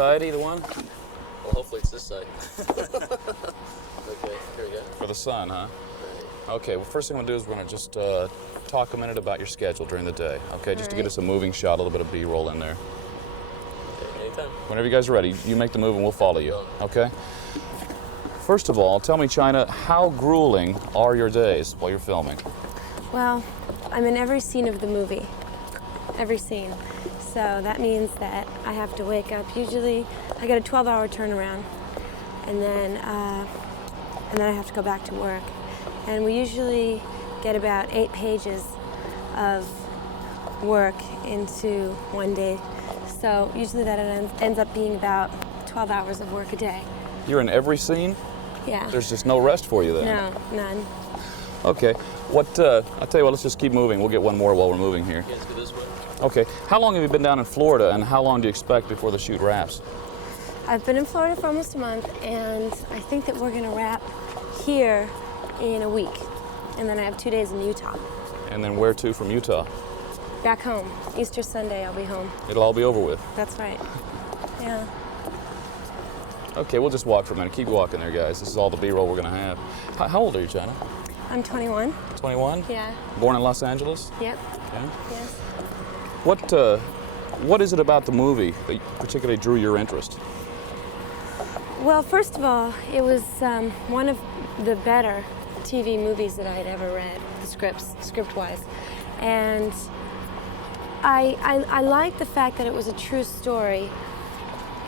Side, either one? Well, hopefully it's this side. Okay, here we go. For the sun, huh? Right. Okay, well, first thing I'm going to do is we're going to just talk a minute about your schedule during the day, okay? Just to get right. us a moving shot, a little bit of B-roll in there. Okay, anytime. Whenever you guys are ready, you make the move and we'll follow you, okay? First of all, tell me, Chynna, how grueling are your days while you're filming? Well, I'm in every scene of the movie. Every scene. So that means that I have to wake up. Usually, I get a 12-hour turnaround, and then I have to go back to work. And we usually get about 8 pages of work into one day. So usually that ends up being about 12 hours of work a day. You're in every scene? Yeah. There's just no rest for you then? No, none. Okay. I'll tell you what, let's just keep moving. We'll get one more while we're moving here. You guys go this way. Okay. How long have you been down in Florida, and how long do you expect before the shoot wraps? I've been in Florida for almost a month, and I think that we're gonna wrap here in a week. And then I have 2 days in Utah. And then where to from Utah? Back home. Easter Sunday, I'll be home. It'll all be over with. That's right. Yeah. Okay, we'll just walk for a minute. Keep walking there, guys. This is all the B-roll we're gonna have. How old are you, Chynna? I'm 21. 21? Yeah. Born in Los Angeles? Yep. Yeah. Yes. What is it about the movie that particularly drew your interest? Well, first of all, it was one of the better TV movies that I had ever read, the script-wise. And I liked the fact that it was a true story.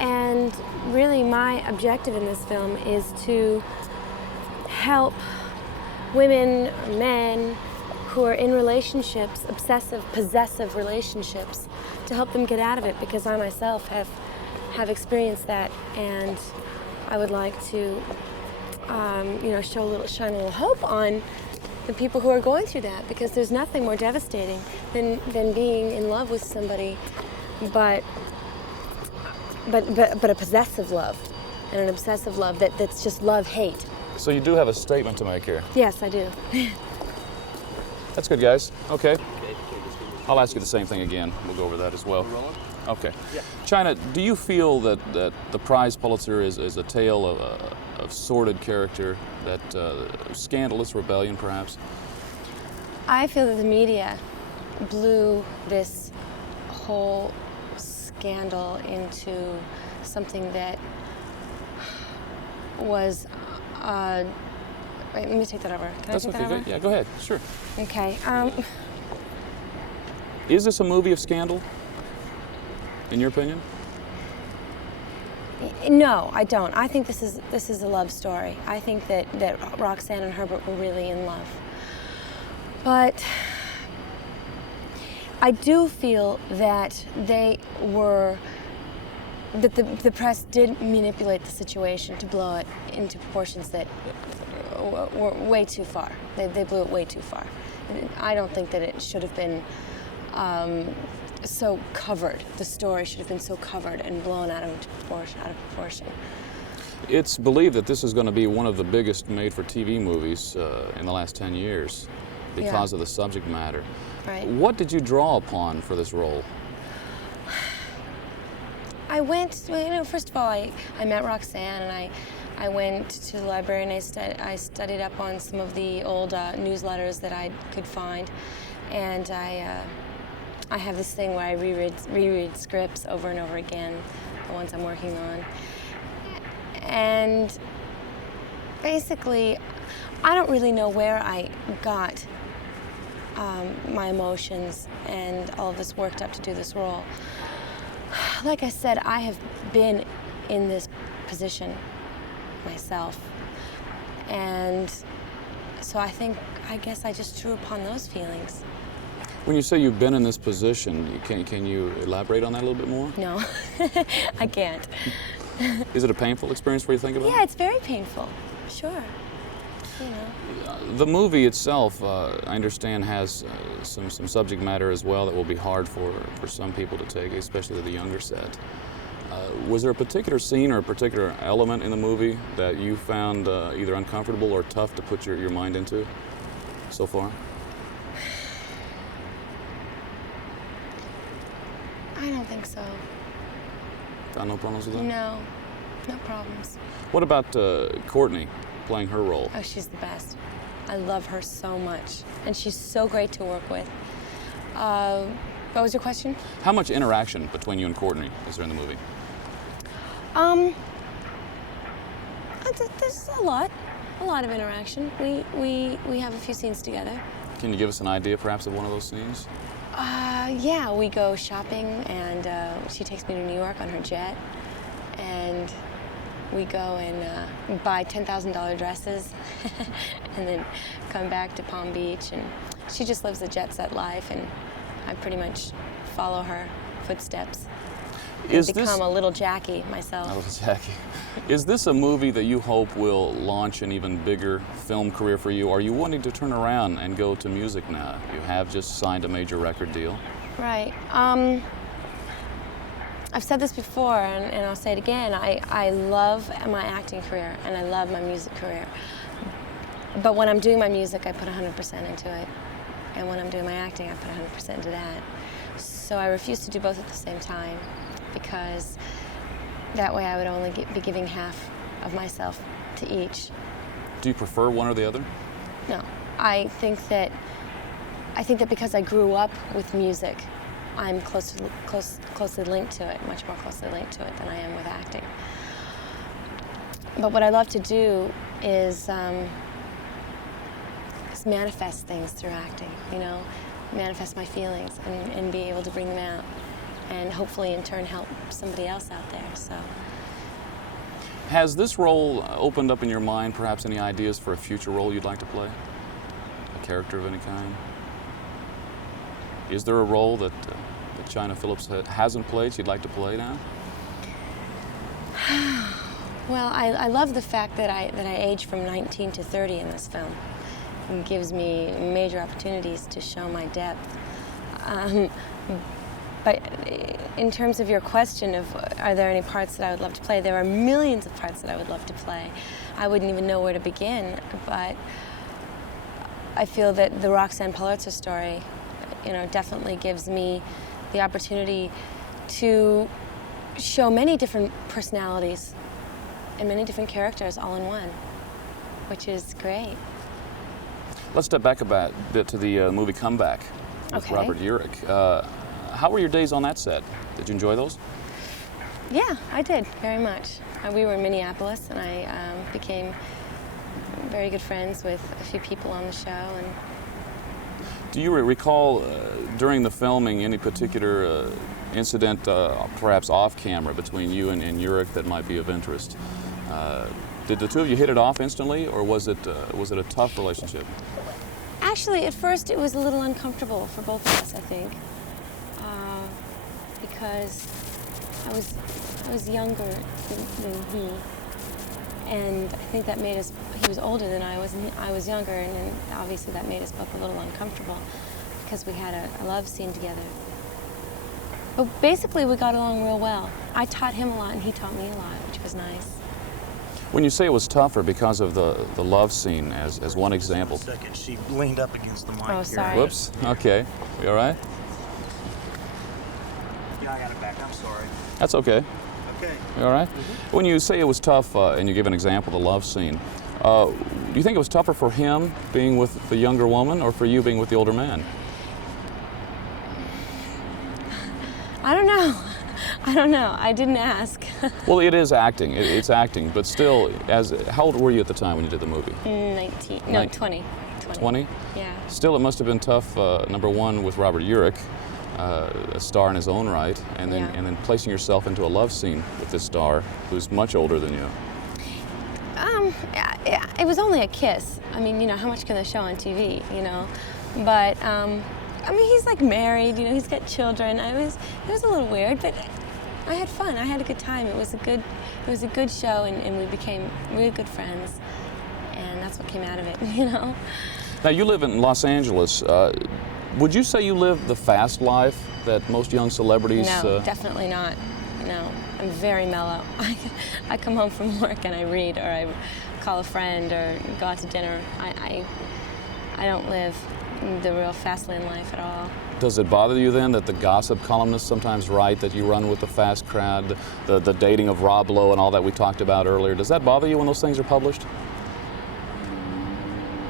And really my objective in this film is to help women, men who are in relationships, obsessive, possessive relationships, to help them get out of it, because I myself have experienced that, and I would like to shine a little hope on the people who are going through that, because there's nothing more devastating than being in love with somebody, but a possessive love and an obsessive love that's just love-hate. So you do have a statement to make here. Yes, I do. That's good, guys. Okay. I'll ask you the same thing again. We'll go over that as well. We're rolling? Okay. Yeah. Chynna, do you feel that the Prize Pulitzer is a tale of sordid character, that scandalous rebellion, perhaps? I feel that the media blew this whole scandal into something that was wait, let me take that over. Can That's I take okay. that over? Yeah, go ahead. Sure. Okay. Is this a movie of scandal, in your opinion? No, I don't. I think this is a love story. I think that Roxanne and Herbert were really in love. But I do feel that the press did manipulate the situation to blow it into proportions that were way too far. They blew it way too far. I don't think that it should have been so covered. The story should have been so covered and blown out of proportion. It's believed that this is going to be one of the biggest made-for-TV movies in the last 10 years because of the subject matter. Right. What did you draw upon for this role? I went, first of all, I met Roxanne, and I went to the library and I studied up on some of the old newsletters that I could find, and I have this thing where I reread scripts over and over again, the ones I'm working on, and basically, I don't really know where I got my emotions and all of this worked up to do this role. Like I said, I have been in this position myself, and so I guess I just drew upon those feelings. When you say you've been in this position, can you elaborate on that a little bit more? No, I can't. Is it a painful experience for you to think about? Yeah, it's very painful, sure. You know. The movie itself, I understand, has some subject matter as well that will be hard for some people to take, especially the younger set. Was there a particular scene or a particular element in the movie that you found either uncomfortable or tough to put your mind into so far? I don't think so. Found no problems with that? No, no problems. What about Courtney playing her role? Oh, she's the best. I love her so much, and she's so great to work with. What was your question? How much interaction between you and Courtney is there in the movie? There's a lot of interaction. We have a few scenes together. Can you give us an idea, perhaps, of one of those scenes? Yeah, we go shopping, and she takes me to New York on her jet, and we go and buy $10,000 dresses, and then come back to Palm Beach, and she just lives a jet set life, and I pretty much follow her footsteps. Is become this a little Jackie myself. a little Jackie? Is this a movie that you hope will launch an even bigger film career for you? Are you wanting to turn around and go to music now? You have just signed a major record deal. Right. I've said this before, and I'll say it again. I love my acting career, and I love my music career. But when I'm doing my music, I put 100% into it. And when I'm doing my acting, I put 100% into that. So I refuse to do both at the same time, because that way I would only be giving half of myself to each. Do you prefer one or the other? No, I think that because I grew up with music, I'm closely linked to it, much more closely linked to it than I am with acting. But what I love to do is manifest things through acting, you know, manifest my feelings and be able to bring them out, and hopefully in turn help somebody else out there. So. Has this role opened up in your mind perhaps any ideas for a future role you'd like to play? A character of any kind? Is there a role that Chynna Phillips hasn't played she'd like to play now? Well, I love the fact that I aged from 19 to 30 in this film. It gives me major opportunities to show my depth. But in terms of your question of are there any parts that I would love to play, there are millions of parts that I would love to play. I wouldn't even know where to begin, but I feel that the Roxanne Pulitzer story, you know, definitely gives me the opportunity to show many different personalities and many different characters all in one, which is great. Let's step back a bit to the movie Comeback with Okay. Robert Urich. How were your days on that set? Did you enjoy those? Yeah, I did, very much. We were in Minneapolis, and I became very good friends with a few people on the show. And Do you recall during the filming any particular incident, perhaps off camera, between you and Urich that might be of interest? Did the two of you hit it off instantly, or was it a tough relationship? actually, at first, it was a little uncomfortable for both of us, I think, because I was younger than he, and I think that made us. He was older than I was, and I was younger, and obviously that made us both a little uncomfortable because we had a love scene together. But basically, we got along real well. I taught him a lot, and he taught me a lot, which was nice. When you say it was tougher because of the love scene, as one example. Second, she leaned up against the mic. Oh, here. sorry. Whoops. Okay. You all right? Yeah, I got it back. I'm sorry. That's okay. Okay. You all right? When you say it was tough, and you give an example, the love scene, do you think it was tougher for him being with the younger woman, or for you being with the older man? I don't know. I don't know. I didn't ask. Well, it is acting. It's acting, but still, how old were you at the time when you did the movie? 19. No, Nin- 20. 20? Yeah. Still, it must have been tough. Number one, with Robert Urich, a star in his own right, and then Yeah. and then placing yourself into a love scene with this star who's much older than you. Yeah, it was only a kiss. I mean, you know, how much can they show on TV, you know? But, I mean, he's like married, you know, he's got children. It was a little weird, but I had fun. I had a good time. It was a good show, and we became really good friends, and that's what came out of it, you know? Now, you live in Los Angeles. Would you say you live the fast life that most young celebrities? No, definitely not. No, I'm very mellow. I come home from work and I read, or I call a friend, or go out to dinner. I don't live the real fast lane life at all. Does it bother you then that the gossip columnists sometimes write that you run with the fast crowd, the dating of Rob Lowe and all that we talked about earlier? Does that bother you when those things are published?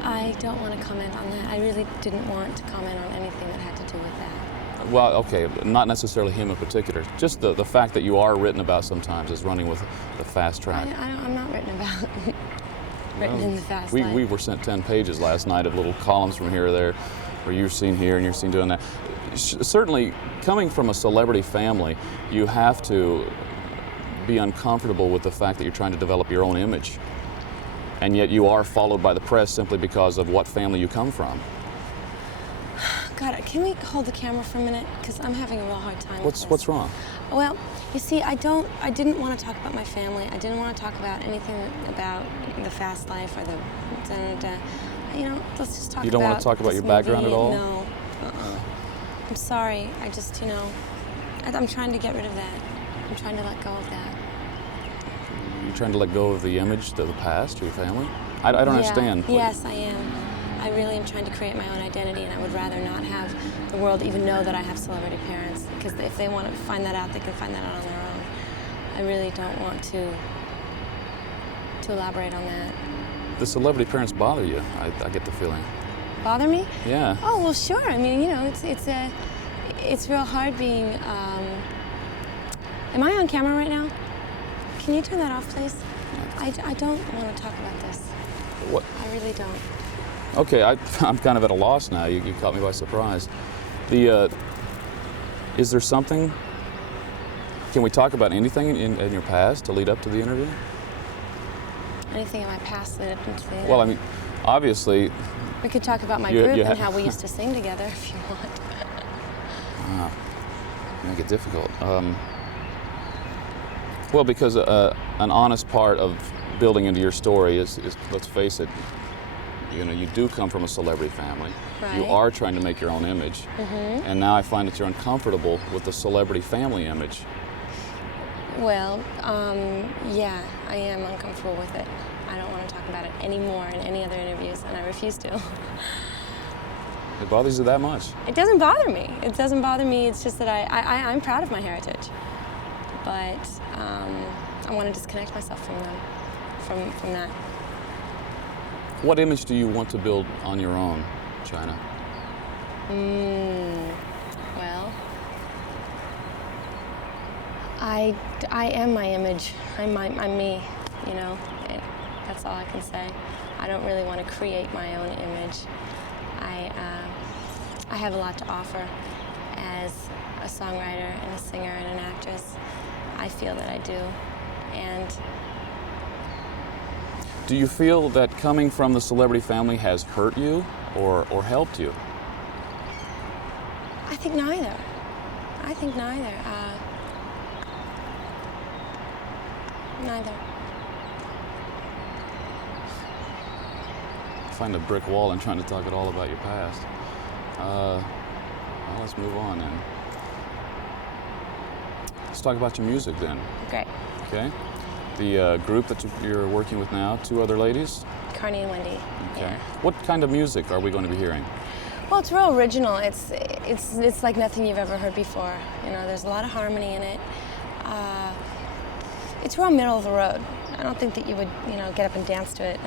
I don't want to comment on that. I really didn't want to comment on anything that had to do with that. Well, okay, not necessarily him in particular. Just the fact that you are written about sometimes as running with the fast track. I'm not written about. Written in the fast we, lane. we were sent 10 pages last night of little columns from here or there where you're seen here and you're seen doing that. Certainly, coming from a celebrity family, you have to be uncomfortable with the fact that you're trying to develop your own image. And yet you are followed by the press simply because of what family you come from. God, can we hold the camera for a minute? Because I'm having a real hard time with this. What's wrong? Well, you see, I didn't want to talk about my family. I didn't want to talk about anything about the fast life or the you know, let's just talk about. You don't want to talk about your background at all? No. I'm sorry. I just, you know, I'm trying to get rid of that. I'm trying to let go of that. You're trying to let go of the image of the past, your family? I don't understand. Yes, I am. I really am trying to create my own identity, and I would rather not have the world even know that I have celebrity parents, because if they want to find that out, they can find that out on their own. I really don't want to elaborate on that. The celebrity parents bother you, I get the feeling. Bother me? Yeah. Oh, well, sure. I mean, you know, it's real hard being. Am I on camera right now? Can you turn that off, please? I don't want to talk about this. What? I really don't. Okay, I'm kind of at a loss now. You caught me by surprise. Is there something? Can we talk about anything in your past to lead up to the interview? Anything in my past that into the Well, I mean, obviously. We could talk about my you group and how we used to sing together if you want. Make it difficult. Well, because an honest part of building into your story is, let's face it, you know, you do come from a celebrity family. Right. You are trying to make your own image. Mm-hmm. And now I find that you're uncomfortable with the celebrity family image. Well, yeah, I am uncomfortable with it. I don't want to talk about it anymore in any other interviews, and I refuse to. It bothers you that much? It doesn't bother me. It doesn't bother me. It's just that I'm proud of my heritage. But I want to disconnect myself from them, from that. What image do you want to build on your own, Chynna? Well, I am my image. I'm me, you know. That's all I can say. I don't really want to create my own image. I have a lot to offer as a songwriter and a singer and an actress. I feel that I do. And do you feel that coming from the celebrity family has hurt you or helped you? I think neither. Neither. I find a brick wall and trying to talk at all about your past. Well, let's move on then. Let's talk about your music then. Great. Okay. The group that you're working with now, two other ladies? Carney and Wendy. Okay. Yeah. What kind of music are we going to be hearing? Well, it's real original. It's like nothing you've ever heard before. You know, there's a lot of harmony in it. It's real middle of the road. I don't think that you would, you know, get up and dance to it.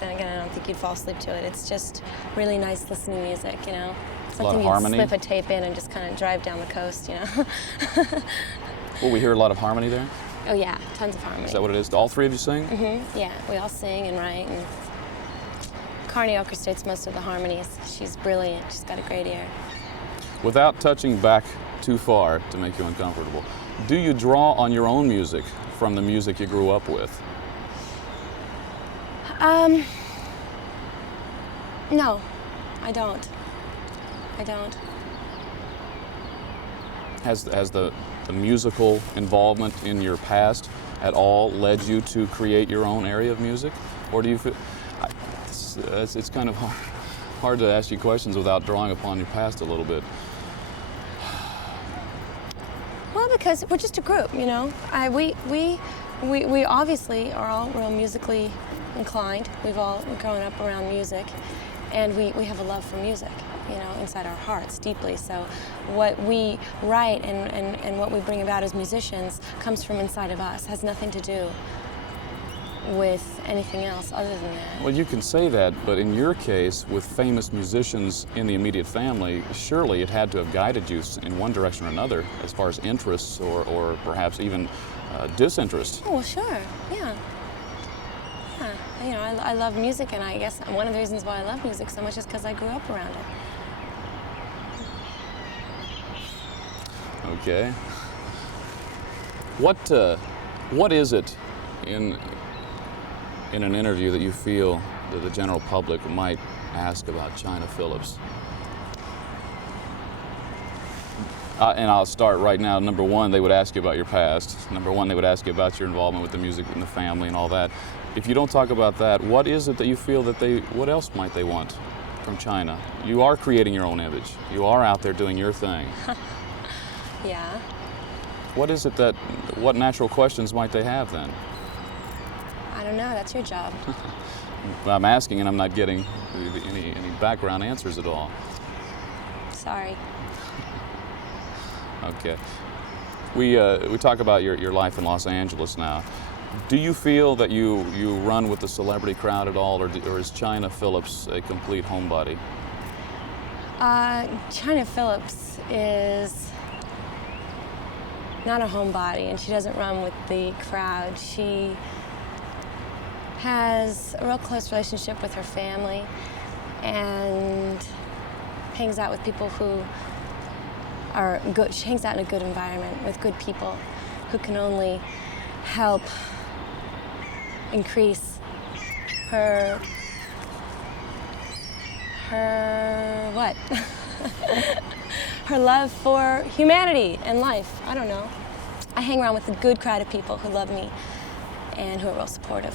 Then again, I don't think you'd fall asleep to it. It's just really nice listening music, you know. lot Something of you'd harmony? slip a tape in and just kind of drive down the coast, you know. Will we hear a lot of harmony there? Oh yeah, tons of harmony. Is that what it is? All three of you sing? Mm-hmm. Yeah, we all sing and write, and Carney orchestrates most of the harmonies. She's brilliant. She's got a great ear. Without touching back too far to make you uncomfortable, do you draw on your own music from the music you grew up with? No, I don't. Has the musical involvement in your past at all led you to create your own area of music? Or do you feel... It's kind of hard to ask you questions without drawing upon your past a little bit. Well, because we're just a group, you know. We obviously are all real musically inclined. We've all grown up around music, and we have a love for music. inside our hearts deeply. So what we write and what we bring about as musicians comes from inside of us, has nothing to do with anything else other than that. Well, you can say that, but in your case, with famous musicians in the immediate family, surely it had to have guided you in one direction or another as far as interests or perhaps even disinterest. Oh, well, sure, yeah. I love music, and I guess one of the reasons why I love music so much is because I grew up around it. Okay. What is it in an interview that you feel that the general public might ask about Chynna Phillips? And I'll start right now. Number one, they would ask you about your past. Number one, they would ask you about your involvement with the music and the family and all that. If you don't talk about that, what is it that you feel that what else might they want from Chynna? You are creating your own image. You are out there doing your thing. Yeah. What is it what natural questions might they have then? I don't know, that's your job. I'm asking and I'm not getting any background answers at all. Sorry. Okay. We talk about your life in Los Angeles now. Do you feel that you run with the celebrity crowd at all, or is Chynna Phillips a complete homebody? Chynna Phillips is not a homebody, and she doesn't run with the crowd. She has a real close relationship with her family and hangs out with people who are good. She hangs out in a good environment with good people who can only help increase her what? Her love for humanity and life. I don't know. I hang around with a good crowd of people who love me and who are real supportive.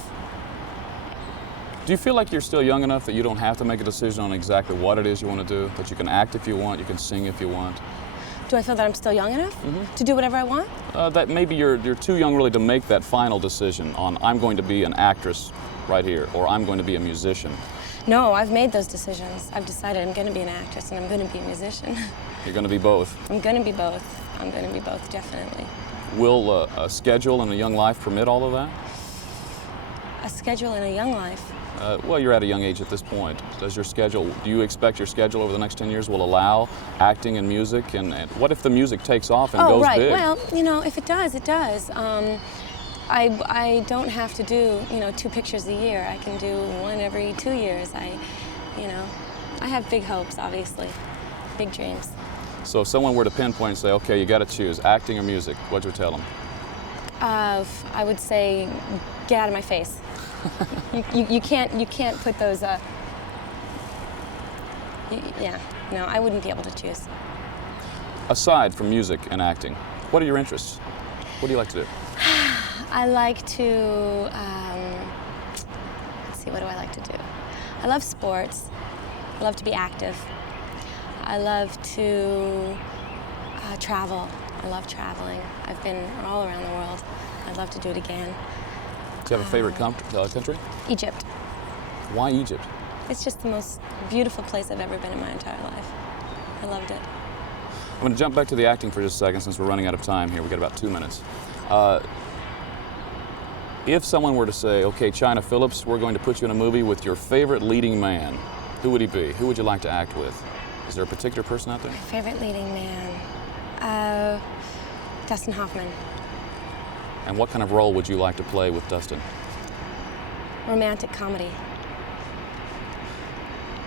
Do you feel like you're still young enough that you don't have to make a decision on exactly what it is you want to do? That you can act if you want, you can sing if you want? Do I feel that I'm still young enough to do whatever I want? That maybe you're too young really to make that final decision on I'm going to be an actress right here, or I'm going to be a musician. No, I've made those decisions. I've decided I'm going to be an actress and I'm going to be a musician. You're going to be both. I'm going to be both. I'm going to be both, definitely. Will a schedule and a young life permit all of that? A schedule in a young life? Well, you're at a young age at this point. Do you expect your schedule over the next 10 years will allow acting and music? And what if the music takes off and goes right. big? Well, if it does, it does. I don't have to do, 2 pictures a year. I can do 1 every 2 years. I have big hopes, obviously, big dreams. So if someone were to pinpoint and say, okay, you got to choose acting or music, what would you tell them? I would say, get out of my face. you can't put those. No, I wouldn't be able to choose. Aside from music and acting, what are your interests? What do you like to do? I like to, let's see, what do I like to do? I love sports. I love to be active. I love to travel. I love traveling. I've been all around the world. I'd love to do it again. Do you have a favorite country? Egypt. Why Egypt? It's just the most beautiful place I've ever been in my entire life. I loved it. I'm going to jump back to the acting for just a second since we're running out of time here. We've got about 2 minutes. If someone were to say, okay, Chynna Phillips, we're going to put you in a movie with your favorite leading man, who would he be? Who would you like to act with? Is there a particular person out there? My favorite leading man? Dustin Hoffman. And what kind of role would you like to play with Dustin? Romantic comedy.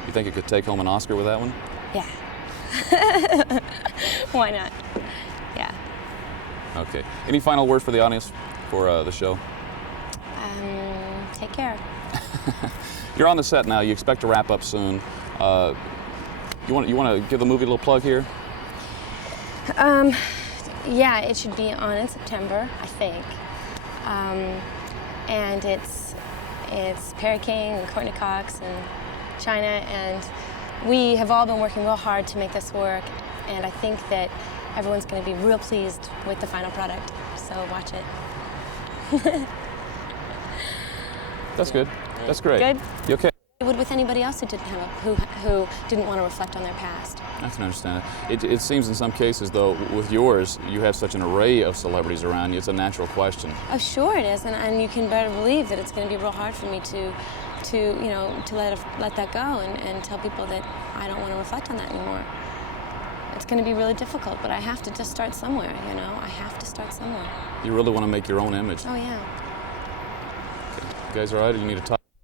You think you could take home an Oscar with that one? Yeah. Why not? Yeah. Okay. Any final word for the audience for the show? Take care. You're on the set now. You expect to wrap up soon. You want to give the movie a little plug here? Yeah, it should be on in September, I think. And it's Perry King and Courtney Cox and Chynna, and we have all been working real hard to make this work, and I think that everyone's going to be real pleased with the final product, so watch it. That's good. That's great. Good? You okay? would with anybody else who who didn't want to reflect on their past. I can understand it. It seems in some cases, though, with yours, you have such an array of celebrities around you. It's a natural question. Oh, sure it is, and you can better believe that it's going to be real hard for me to let that go and tell people that I don't want to reflect on that anymore. It's going to be really difficult, but I have to just start somewhere, you know? I have to start somewhere. You really want to make your own image. Oh, yeah. Okay. You guys all right, or you need to talk?